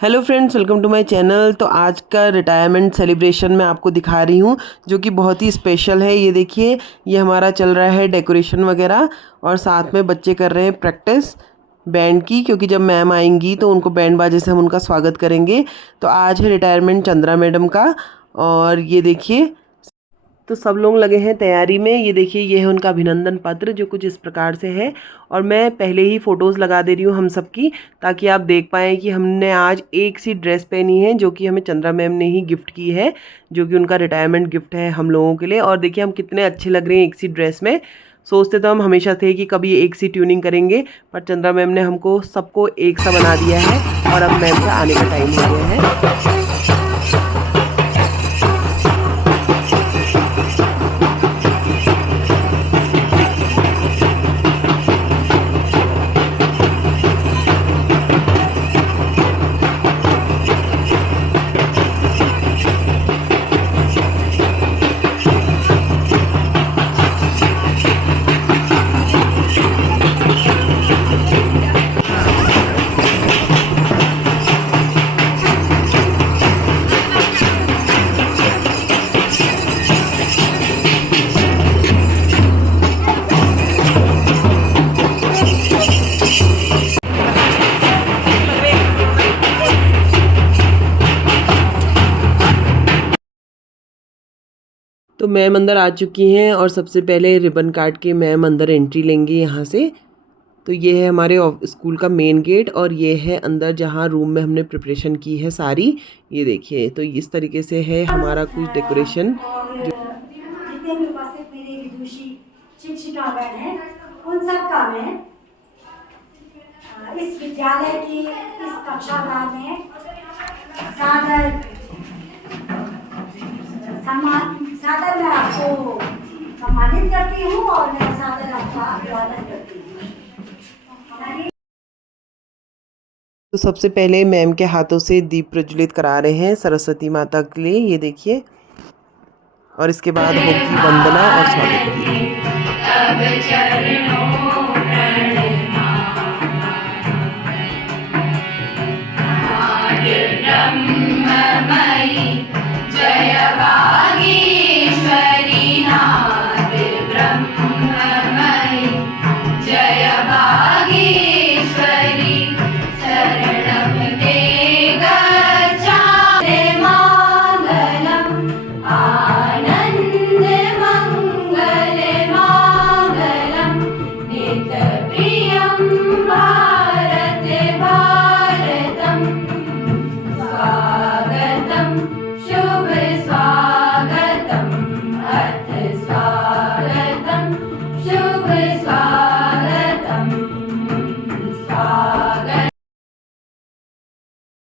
Hello friends, welcome to my channel. तो आज का रिटायरमेंट सेलिब्रेशन मैं आपको दिखा रही हूँ जो कि बहुत ही स्पेशल है। ये देखिए, ये हमारा चल रहा है डेकोरेशन वगैरह और साथ में बच्चे कर रहे हैं प्रैक्टिस बैंड की, क्योंकि जब मैम आएंगी तो उनको बैंड बाजे से हम उनका स्वागत करेंगे। तो आज है रिटायरमेंट चंद्रा मैडम का। और ये देखिए, तो सब लोग लगे हैं तैयारी में। ये देखिए, ये है उनका अभिनंदन पत्र जो कुछ इस प्रकार से है। और मैं पहले ही फ़ोटोज़ लगा दे रही हूँ हम सबकी, ताकि आप देख पाएँ कि हमने आज एक सी ड्रेस पहनी है जो कि हमें चंद्रा मैम ने ही गिफ्ट की है, जो कि उनका रिटायरमेंट गिफ्ट है हम लोगों के लिए। और देखिए हम कितने अच्छे लग रहे हैं एक सी ड्रेस में। सोचते तो हम हमेशा थे कि कभी एक सी ट्यूनिंग करेंगे, पर चंद्रा मैम ने हमको सबको एक सा बना दिया है। और अब मैम का आने का टाइम हो गया है। तो मैम अंदर आ चुकी हैं और सबसे पहले रिबन काट के मैम अंदर एंट्री लेंगी यहाँ से। तो ये है हमारे स्कूल का मेन गेट और ये है अंदर जहाँ रूम में हमने प्रिपरेशन की है सारी। ये देखिए, तो इस तरीके से है हमारा कुछ डेकोरेशन। जो जितने भी उपस्थित मेरे विदुषी शिक्षिकागण हैं, उन सब का मैं इस विद्यालय की इस कक्षागार में सादर मैं आपको सम्मानित करती हूँ और मैं सादर आपका अभिवादन करती हूँ। तो सबसे पहले मैम के हाथों से दीप प्रज्वलित करा रहे हैं सरस्वती माता के लिए। ये देखिए, और इसके बाद होगी वंदना और स्वागत गीत।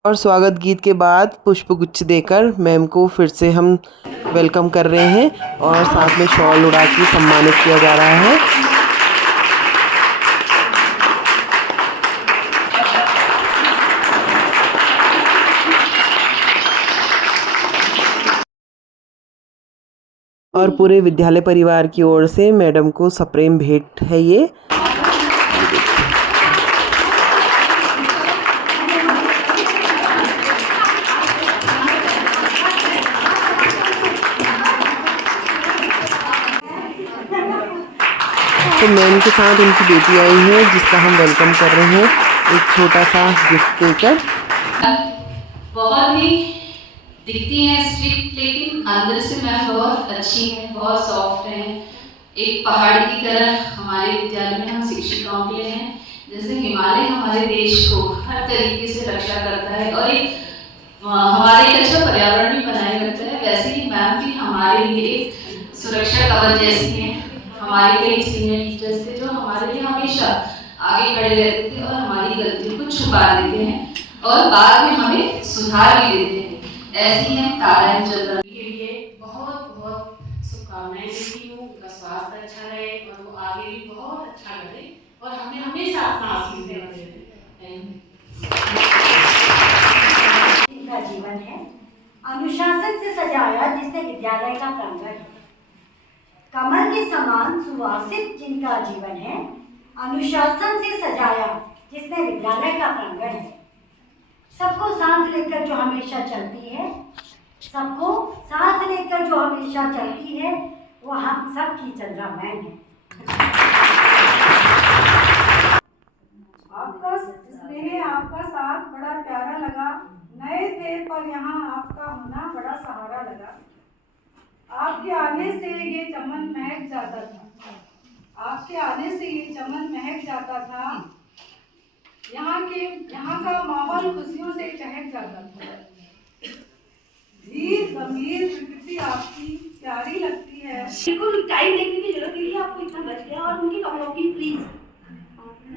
और स्वागत गीत के बाद पुष्प गुच्छ देकर मैम को फिर से हम वेलकम कर रहे हैं और साथ में शॉल उड़ा के सम्मानित किया जा रहा है। और पूरे विद्यालय परिवार की ओर से मैडम को सप्रेम भेंट है ये। तो मैम के साथ उनकी बेटी आई है जिसका हम वेलकम कर रहे हैं एक छोटा सा गिफ्ट देकर। बहुत ही दिखती हैं स्ट्रिक्ट, लेकिन अंदर से मैम बहुत अच्छी हैं, बहुत सॉफ्ट हैं। एक पहाड़ की तरह हमारे विद्यालय में हम शिक्षिकाओं के लिए हैं। जैसे हिमालय हमारे देश को हर तरीके से रक्षा करता है और एक हमारे एक अच्छा पर्यावरण भी बनाए रखता है, वैसे ही मैम भी हमारे लिए एक सुरक्षा कवच जैसी हैं। हमारे कई सीनियर टीचर्स थे जो हमारे लिए हमेशा आगे खड़े रहते थे और हमारी गलतियों को छुपा देते हैं और बाद में हमें सुधार भी देते हैं। ऐसी है तारा चंद्रा के लिए बहुत बहुत शुभकामनाएं देती हूँ। उनका स्वास्थ्य अच्छा रहे और वो आगे भी बहुत अच्छा करे और हमें हमेशा अपना आशीष देते रहे। इनका जीवन है अनुशासन से सजाया जिसने विद्यालय का प्रांगण, कमल के समान सुवासित जिनका जीवन है अनुशासन से सजाया जिसने विद्यालय का प्रांगण है। सबको साथ लेकर जो हमेशा चलती है, सबको साथ लेकर जो हमेशा चलती है, वो हम सब की चंद्रा मैम है। आपका स्नेह, आपका साथ बड़ा प्यारा लगा। नए थे पर यहाँ आपका होना बड़ा सहारा लगा। आपके आने से ये चमन महक जाता था, आपके आने से ये चमन महक जाता था। यहाँ का माहौल खुशियों से चहक जाता था। धीर गंभीर प्रकृति आपकी प्यारी लगती है। बिल्कुल टाइम देखने की जरूरत नहीं है, आपको इतना बच गया। और उनकी कपड़ों की प्लीज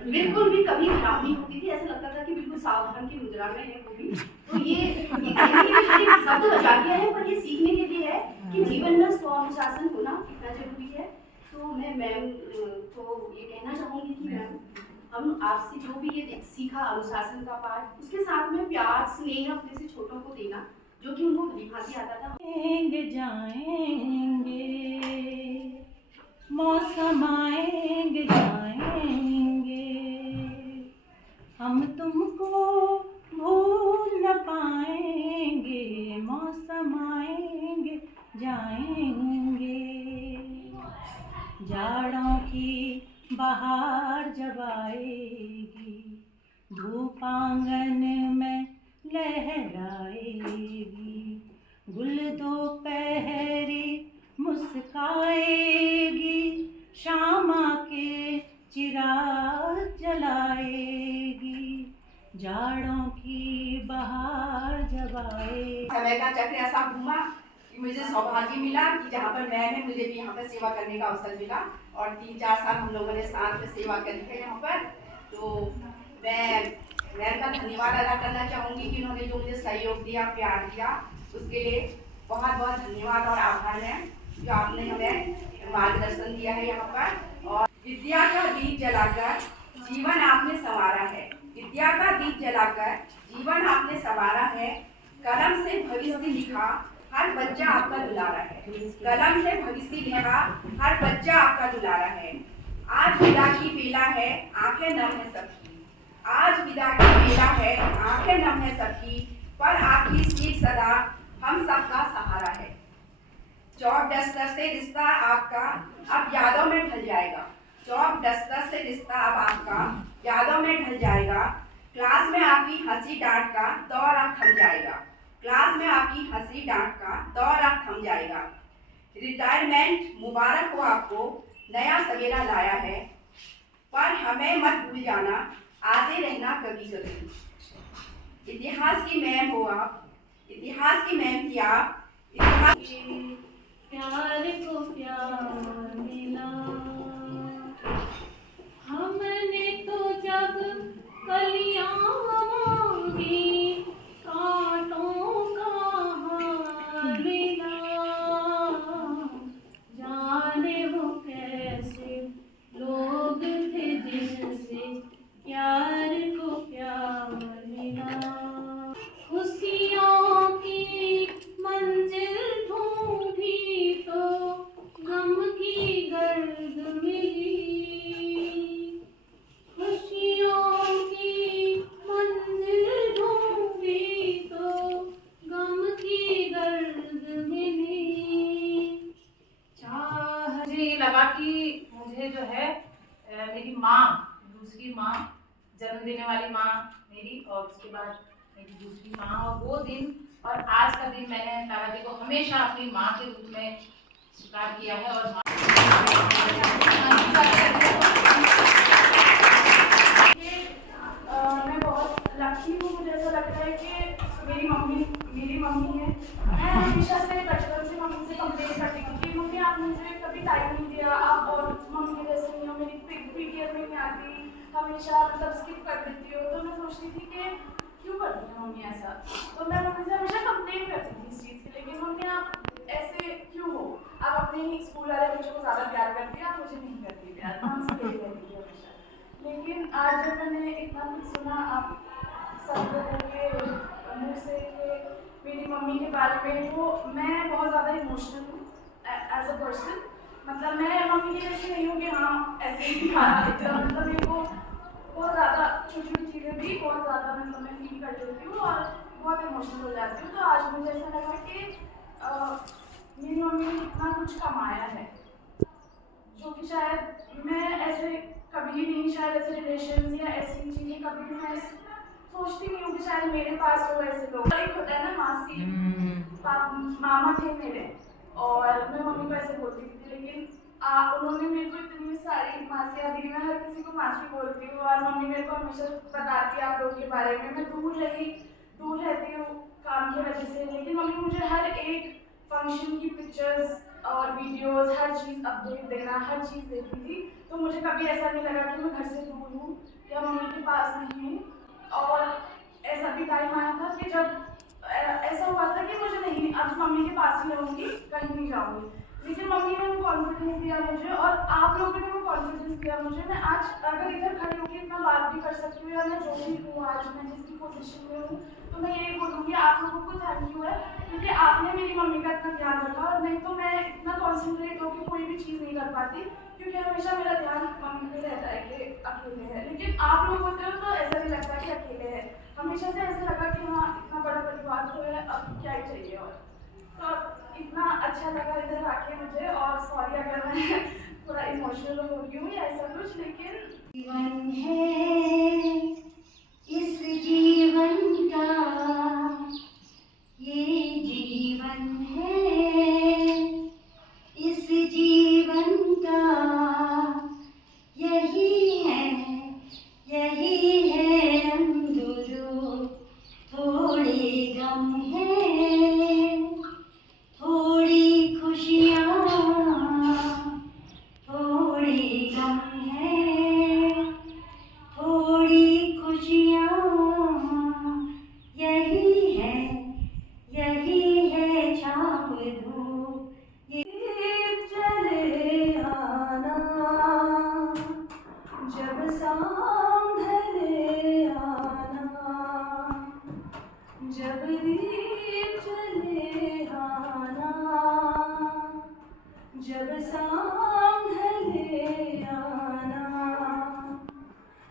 बिल्कुल भी कभी खराब नहीं होती थी, ऐसा लगता था कि बिल्कुल सावधान की मुद्रा में है वो भी। तो ये कहने के लिए शब्द बचा दिया है, पर ये सीखने के लिए है कि जीवन में स्वानुशासन होना कितना जरूरी है। तो मैं मैम को ये कहना चाहूँगी कि मैम, हम आपसे जो भी ये सीखा अनुशासन का पाठ, उसके साथ में प्यार स्नेह अपने से छोटों को देना, जो कि उनको भलीभांति आता था। जाएंगे मौसम आएंगे जाएंगे, हम तुमको भूल न पाएंगे। मौसम आएंगे जाएंगे, जाड़ों की बहार जब आएगी, धूप आंगन में लहराएगी, गुल दोपहरी मुस्काएगी, शाम के चिराग जलाएगी, जाड़ों की बहार जब आएगी। समय का चक्र ऐसा घूमा कि मुझे सौभाग्य मिला कि जहाँ पर मैम है, मुझे भी यहाँ पर सेवा करने का अवसर मिला। और 3-4 साल हम लोगों ने साथ में सेवा करी है यहाँ पर। तो मैं मैम का धन्यवाद अदा करना चाहूँगी कि उन्होंने जो मुझे सहयोग दिया, प्यार दिया, उसके लिए बहुत बहुत धन्यवाद और आभार है जो आपने हमें मार्गदर्शन दिया है यहाँ पर। और विद्या का दीप जलाकर जीवन आपने संवारा है, विद्या का दीप जलाकर जीवन आपने संवारा है, कलम से भविष्य लिखा हर बच्चा आपका दुलारा है, कलम से भविष्य लिखा हर बच्चा आपका दुलारा है। आज विदा की बेला है, आंखें नम है सबकी, आज विदा की बेला है, आंखें नम है सबकी, पर आपकी सीख सदा हम सबका सहारा है। चौक डस्टर से रिश्ता आपका अब यादों में ढल जाएगा, चौक डस्टर से रिश्ता अब आपका यादों में ढल जाएगा, क्लास में आपकी हंसी डांट का दौर अब थम जाएगा, क्लास में आपकी हंसी डांट का दौर अब थम जाएगा। रिटायरमेंट मुबारक हो आपको, नया सवेरा लाया है, पर हमें मत भूल जाना, आते रहना कभी कभी। इतिहास की मैम हो आप, इतिहास की मैम थी आप, इतिहास प्यार को प्यार मिला हमने तो जब कलियां मांगी, कांटों का हार मिला, जाने वो कैसे लोग थे जिनसे प्यार को प्यार मिला। खुशियों की मंजिल ढूंढी तो गम की गर्द मिली, खुशियों की मंजिल ढूंढी तो गम की गर्द मिली। मुझे लगा कि मुझे जो है मेरी माँ, दूसरी माँ, जन्म देने वाली माँ मेरी, और उसके बाद मेरी दूसरी माँ, और वो दिन और आज का दिन मैंने तारा जी को हमेशा अपनी माँ के रूप में स्वीकार किया है। और मैं बहुत लकी हूँ, मुझे ऐसा लगता है कि मेरी मम्मी है। मैं हमेशा से बचपन से मम्मी से कंप्लेन करती थी कि मम्मी आप मुझे कभी टाइम नहीं दिया, आप और मम्मी के जैसे नहीं हो, मेरी पीटीएम में नहीं आती, हमेशा मतलब स्किप कर देती हो। तो मैं सोचती थी कि क्यों करती है मम्मी ऐसा। तो मैं मम्मी से हमेशा कंप्लेन करती थी इस चीज़ के लिए कि मम्मी आप ऐसे क्यों हो, आप अपने ही स्कूल वाले बच्चों को ज़्यादा प्यार करती है, आप मुझे नहीं करती प्यार, मैं उनसे यही कहती थी हमेशा। लेकिन आज जब मैंने इतना कुछ सुना आप सब लोगों के मुँह से कि मेरी मम्मी के बारे में, तो मैं बहुत ज़्यादा इमोशनल हूँ एज अ पर्सन। मतलब मैं मम्मी की जैसे नहीं हूँ कि हाँ ऐसे ही खाना, मतलब मेरे को बहुत ज़्यादा छोटी छोटी चीज़ें भी बहुत ज़्यादा मतलब मैं फील कर लेती हूँ और बहुत इमोशनल हो जाती हूँ। तो आज मुझे ऐसा लगा कि मेरी मम्मी ने इतना कुछ कमाया है जो कि शायद मैं ऐसे कभी नहीं, शायद ऐसे रिलेशन या ऐसी चीज़ें कभी मैं सोचती नहीं हूँ कि शायद मेरे पास हो ऐसे लोग। एक होता है ना मासी, मामा थे मेरे और मैं मम्मी को ऐसे बोलती थी, लेकिन उन्होंने मेरे को इतनी सारी मासियाँ दी। मैं हर किसी को मासी बोलती हूँ और मम्मी मेरे को हमेशा बताती है आप लोगों के बारे में। मैं दूर रहती हूँ काम की वजह से, लेकिन मम्मी मुझे हर एक फंक्शन की पिक्चर्स और वीडियोस, हर चीज़ अपडेट देना, हर चीज़ देती थी। तो मुझे कभी ऐसा नहीं लगा कि मैं घर से दूर हूँ या मम्मी के पास नहीं हूँ। और ऐसा भी टाइम आया था कि जब ऐसा हुआ था कि मुझे नहीं, अब मम्मी के पास ही रहूँगी, कहीं नहीं जाऊँगी। लेकिन मम्मी ने वो कॉन्फिडेंस दिया मुझे और आप लोगों ने वो कॉन्फिडेंस दिया मुझे। मैं आज अगर इधर खड़ी होकर इतना बात भी कर सकती हूँ या मैं जो भी हूँ आज, मैं जिसकी पोजीशन में हूँ, तो मैं यही बोलूँगी आप लोगों को थैंक यू है, क्योंकि आपने मेरी मम्मी का इतना ध्यान रखा। और नहीं तो मैं इतना कॉन्सेंट्रेट होकर कोई भी चीज़ नहीं कर पाती, क्योंकि हमेशा मेरा ध्यान मम्मी पे रहता है कि अकेले है। लेकिन आप लोग होते हो तो ऐसा नहीं लगता कि अकेले है, हमेशा से ऐसा लगा कि हाँ इतना बड़ा परिवार तो है, अब क्या ही चाहिए। और तो इतना अच्छा लगा इधर आके मुझे। और सॉरी अगर मैं थोड़ा इमोशनल हो रही हूँ या ऐसा कुछ, लेकिन जीवन है इस जीवन का, ये जीवन है इस जीवन का, यही है रंग रूप, थोड़े गम है, थोड़ी खुशियाँ, थोड़ी गम है, थोड़ी खुशियाँ, यही है छाँव धूप, ये चले आना जब शाम ढले आना, जब दीप चले आना, जब शाम ढले आना,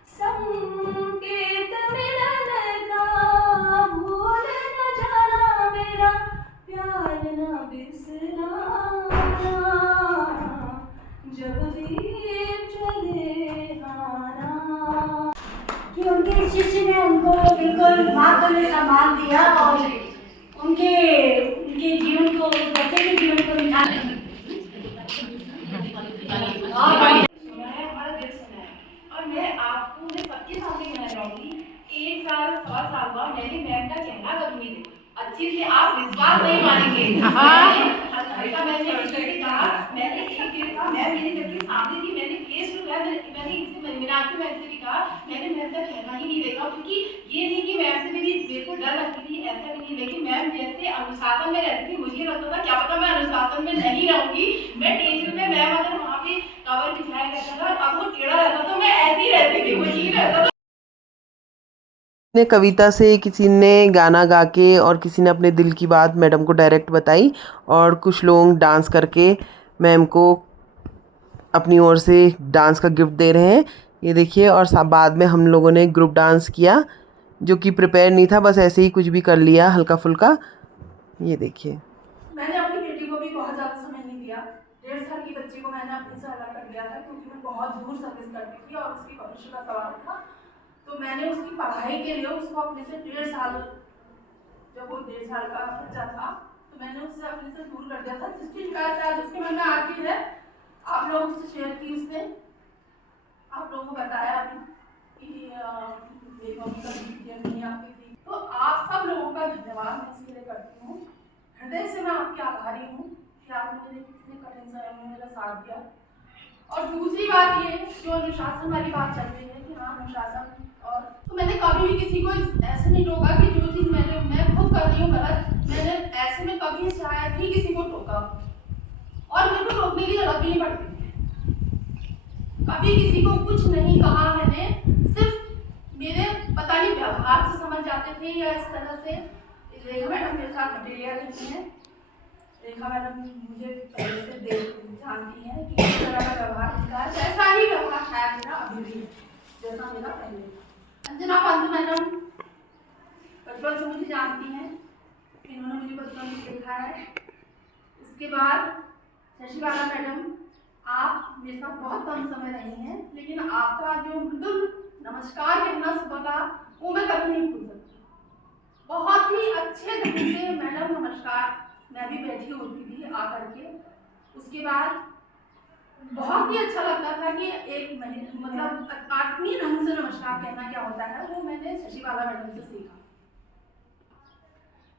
संकेत मिलन का भूल न जाना, मेरा प्यार न बिसराना, जब दीप चले आना। कि उनके शिष्य ने उनको बिल्कुल माँ तुल्य सम्मान दिया और उनके जीवन को, बच्चे के जीवन को निखारा। हमारा दिल सुना है और मैं आपको, मैं सबके सामने कहना चाहूंगी, 1 साल 1.25 साल बाद मैंने मैम का चेहरा कभी नहीं देखा। अच्छी से आप विश्वास नहीं मानेंगे, मैंने एक दिन कहा, मैम मेरी जबकि सामने थी, मैंने केस उठाया, मैंने इनसे मीनाक्षी मैम से भी कहा, मैंने मैम का चेहरा ही नहीं देखा। क्योंकि ये नहीं कि मैम से मेरे को डर लगती थी, ऐसा भी नहीं, लेकिन मैम जैसे अनुशासन में रहती थी, मुझे लगता था क्या पता मैं अनुशासन में नहीं रहूंगी, मैं टेंशन में, मैम अगर वहाँ पे कवर बिछाया रहता था, अब वो टेढ़ा रहता तो मैं ऐसी रहती थी, मुझे ही रहता था। ने कविता से, किसी ने गाना गा के और किसी ने अपने दिल की बात मैडम को डायरेक्ट बताई और कुछ लोग डांस करके मैम को अपनी ओर से डांस का गिफ्ट दे रहे हैं, ये देखिए। और बाद में हम लोगों ने ग्रुप डांस किया जो कि प्रिपेयर नहीं था, बस ऐसे ही कुछ भी कर लिया हल्का फुल्का, ये देखिए। मैंने अपनी बेटी को भी बहुत ज़्यादा समय नहीं दिया। 1.5 साल की बच्ची को मैंने अपने से अलग कर दिया था, क्योंकि मैं बहुत दूर सर्विस करती थी और उसकी भविष्य का सवाल था। तो मैंने उसकी पढ़ाई के लिए उसको अपने से 1.5 साल, जब वो 1.5 साल का बच्चा था, तो मैंने उससे अपने से दूर कर दिया था, जिसकी शिकायत आज उसके मन में आती है। आप लोगों से शेयर की उसने, आप लोगों को बताया अभी कि नहीं आती थी। तो आप सब लोगों का धन्यवाद मैं इसके लिए करती हूँ, हृदय से मैं आपकी आभारी हूँ कि आपने मेरे कितने कठिन समय में मेरा साथ दिया। और दूसरी बात ये जो अनुशासन वाली बात चल रही है कि हाँ अनुशासन, और तो मैंने कभी भी किसी को ऐसे नहीं टोका कि जो चीज़ मैं खुद कर रही हूँ गलत, मैंने ऐसे में कभी शायद ही किसी को टोका और मेरे को टोकने की जरूरत भी नहीं पड़ती। कभी किसी को कुछ नहीं कहा मैंने, सिर्फ मेरे पता नहीं व्यवहार से समझ जाते थे या इस तरह से। रेखा मैडम मेरे साथ मटेरियल लिखती हैं, रेखा मैडम मुझे पहले से जानती हैं कि इस तरह का व्यवहार होता है, ऐसा ही व्यवहार शायद मेरा अभी भी जैसा मेरा पहले था। अंजना पंत मैडम बचपन से मुझे जानती हैं, इन्होंने मुझे बचपन से देखा है। उसके बाद शशिबाला मैडम, आप मेरे साथ बहुत कम समय रही हैं, लेकिन आपका जो मृदुल नमस्कार कहना सुबह का, वो मैं कभी नहीं भूल सकती। बहुत ही अच्छे तरीके से मैडम नमस्कार, मैं भी बैठी होती थी आकर के। उसके बाद बहुत ही अच्छा लगता था कि एक मतलब आत्मीय ढंग से नमस्कार कहना क्या होता है, वो मैंने शशिबाला मैडम से सीखा।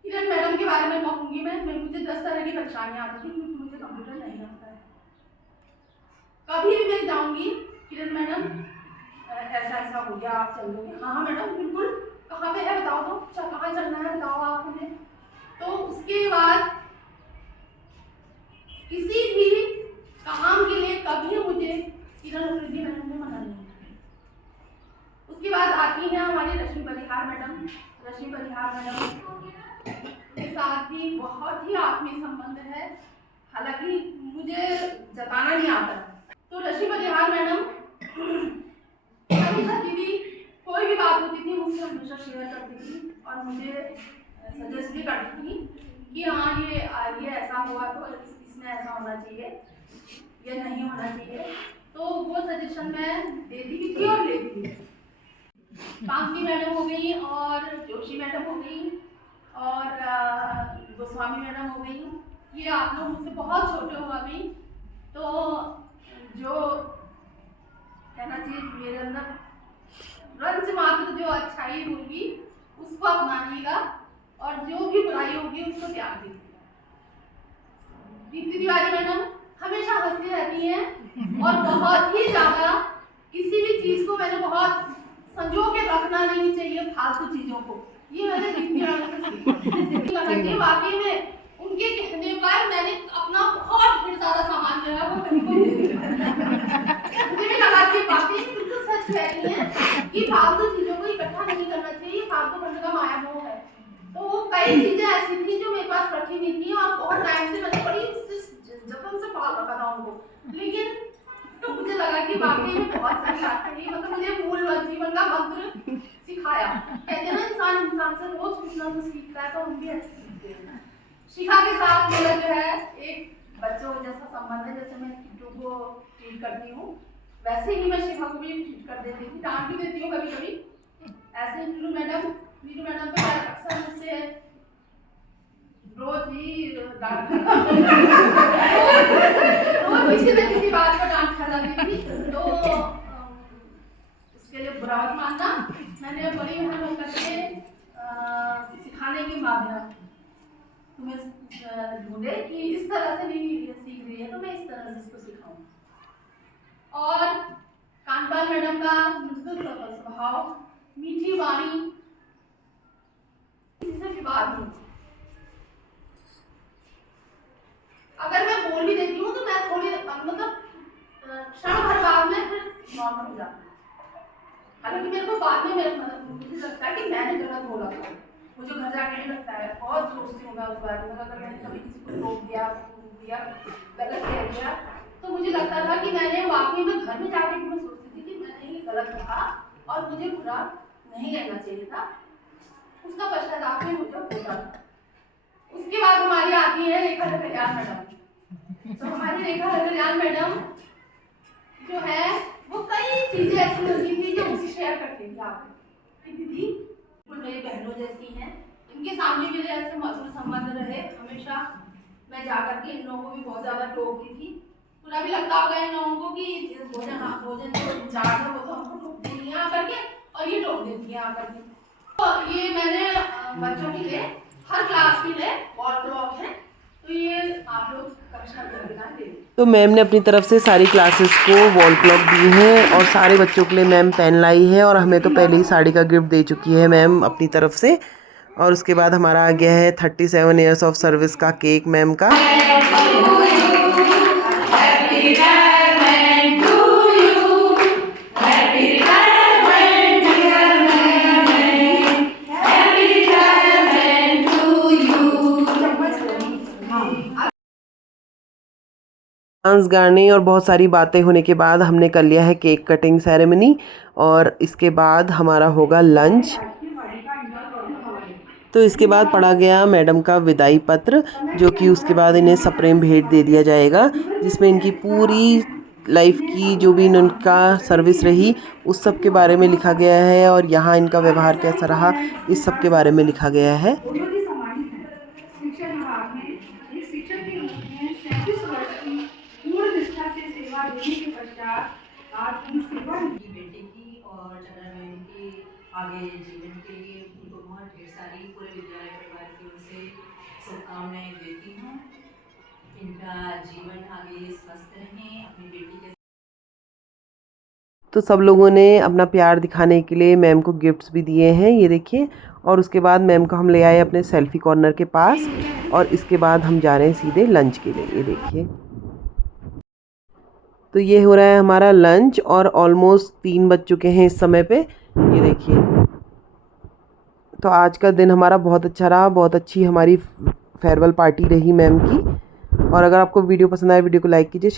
किरण मैडम के बारे में कहूँगी मैं मुझे 10 तरह की परेशानियाँ आती थी क्योंकि मुझे कंप्यूटर नहीं आता है। कभी भी मैं जाऊँगी, किरण मैडम ऐसा ऐसा हो गया, आप चल दोगे? हाँ हाँ मैडम बिल्कुल, कहाँ पे है बताओ, तो कहाँ चलना है बताओ आप हमें। तो उसके बाद किसी भी काम के लिए कभी मुझे किरण अफरीदी मैडम ने मना नहीं किया। उसके बाद आती हैं हमारी रश्मि परिहार मैडम। रश्मि परिहार मैडम के साथ भी बहुत ही आत्मीय संबंध है, हालांकि मुझे जताना नहीं आता। तो रश्मि परिहार मैडम हमेशा दीदी कोई भी बात होती थी मुझसे हमेशा शेयर करती थी और मुझे सजेस्ट भी करती थी कि हाँ ये ऐसा हुआ तो इसमें ऐसा होना चाहिए, ये नहीं होना चाहिए। तो वो सजेशन मैं देती भी थी और लेती भी। कांति मैडम हो गई और जोशी मैडम हो गई और गोस्वामी मैडम हो गई। ये आप लोग मुझसे बहुत छोटे हो अभी, तो जो कहना चाहिए मेरे अंदर रंज मात्र जो अच्छाई होगी उसको अपनाइएगा और जो भी बुराई होगी उसको त्याग दीजिएगा। दीप्ति तिवारी मैडम हमेशा हंसती रहती हैं और बहुत ही ज्यादा किसी भी चीज को मैंने बहुत संजो के रखना नहीं चाहिए, फालतू चीजों को, ये मैंने दीप्ति मैडम से वाकई में उनके कहने पर मैंने अपना बहुत ढेर सारा सामान जो है वो कहीं को दे दिया। मुझे भी लगा कि बातें बिल्कुल सच कह रही हैं कि फालतू चीजों को इकट्ठा नहीं करना चाहिए, फालतू करने का माया मोह है। तो वो कई चीजें ऐसी थी जो मेरे पास रखी नहीं थी और बहुत टाइम से मैंने बड़ी जतन से पाल रखा था उनको, लेकिन तो मुझे लगा कि वाकई में बहुत सच बात है। मतलब मुझे मूल जीवन का मंत्र सिखाया। कहते हैं ना इंसान से रोज कुछ ना कुछ सीखता है, तो हम भी ऐसे सीखते हैं। शिखा के साथ मेरा जो है एक बच्चों जैसा संबंध है, जैसे मैं किट्टू को ट्रीट करती हूँ वैसे ही मैं शिखा को भी ट्रीट कर देती थी, डांट भी देती हूँ कभी कभी। ऐसे नीरू मैडम तो अक्सर मुझसे रोज ही डांट रोज किसी न किसी बात पर डांट खा जाती थी, तो उसके लिए बुरा मत मानना। मैंने बड़ी मेहनत करके सिखाने के माध्यम तुम्हें ढूंढे कि इस तरह से नहीं सीख रही है तो मैं इस तरह से इसको सिखाऊं। और कांतपाल मैडम का मृदुल स्वभाव, मीठी वाणी, की बात नहीं। अगर मैं बोल भी देती हूँ तो मैं थोड़ी मतलब क्षण भर बाद में फिर नॉर्मल हो जाती हूँ। हालांकि मेरे को बाद में मुझे लगता है कि मैंने गलत बोला था, मुझे घर जाके नहीं लगता है, बहुत सोचती हूँ मैं उस बारे में। अगर मैंने कभी किसी को रोक दिया गलत कह दिया तो मुझे लगता था कि मैंने वाकई में घर में जाके भी मैं सोचती थी कि मैंने ये गलत कहा और मुझे बुरा नहीं कहना चाहिए था, उसका पश्चाताप भी मुझे होता था। उसके बाद हमारी आती है रेखा लकड़ियाल मैडम। तो हमारी रेखा लकड़ियाल मैडम जो है वो कई चीजें ऐसी होती थी जो मुझसे शेयर करती थी आपको, दीदी मेरी बहनों जैसी हैं, इनके सामने मेरे ऐसे मधुर संबंध रहे हमेशा। मैं जाकर के इन लोगों को भी बहुत ज्यादा टोकती थी, पूरा भी लगता होगा इन लोगों को कि भोजन जो इंचार्ज है वो तो हमको टोक देती है आकर के और ये टोक देती है आकर के। तो ये मैंने बच्चों के लिए हर क्लास के लिए वॉल क्लॉक है, तो ये आप लोग कक्षा में दे। तो मैम ने अपनी तरफ से सारी क्लासेस को वॉल क्लॉक दी है और सारे बच्चों के लिए मैम पेन लाई है और हमें तो पहले ही साड़ी का गिफ्ट दे चुकी है मैम अपनी तरफ से। और उसके बाद हमारा आ गया है 37 ईयर्स ऑफ सर्विस का केक मैम का। डांस गाने और बहुत सारी बातें होने के बाद हमने कर लिया है केक कटिंग सेरेमनी और इसके बाद हमारा होगा लंच। तो इसके बाद पढ़ा गया मैडम का विदाई पत्र, जो कि उसके बाद इन्हें सप्रेम भेंट दे दिया जाएगा, जिसमें इनकी पूरी लाइफ की जो भी इनका सर्विस रही उस सब के बारे में लिखा गया है और यहाँ इनका व्यवहार कैसा रहा इस सब के बारे में लिखा गया है। शिक्षा विभाग में एक शिक्षक के रूप में 37 वर्ष की पूर्ण निष्ठा से सेवा देने के पश्चात आपकी सेवा की बेटी की और चंद्रा मैम की आगे जीवन के लिए उनको बहुत ढेर सारी पूरे विद्यालय परिवार की ओर से शुभकामनाएं देती हूँ। इनका जीवन आगे स्वस्थ रहें अपनी बेटी के। तो सब लोगों ने अपना प्यार दिखाने के लिए मैम को गिफ्ट्स भी दिए हैं, ये देखिए। और उसके बाद मैम को हम ले आए अपने सेल्फी कॉर्नर के पास और इसके बाद हम जा रहे हैं सीधे लंच के लिए, ये देखिए। तो ये हो रहा है हमारा लंच और ऑलमोस्ट 3 बज चुके हैं इस समय पे, ये देखिए। तो आज का दिन हमारा बहुत अच्छा रहा, बहुत अच्छी हमारी फेयरवेल पार्टी रही मैम की। और अगर आपको वीडियो पसंद आए वीडियो को लाइक कीजिए।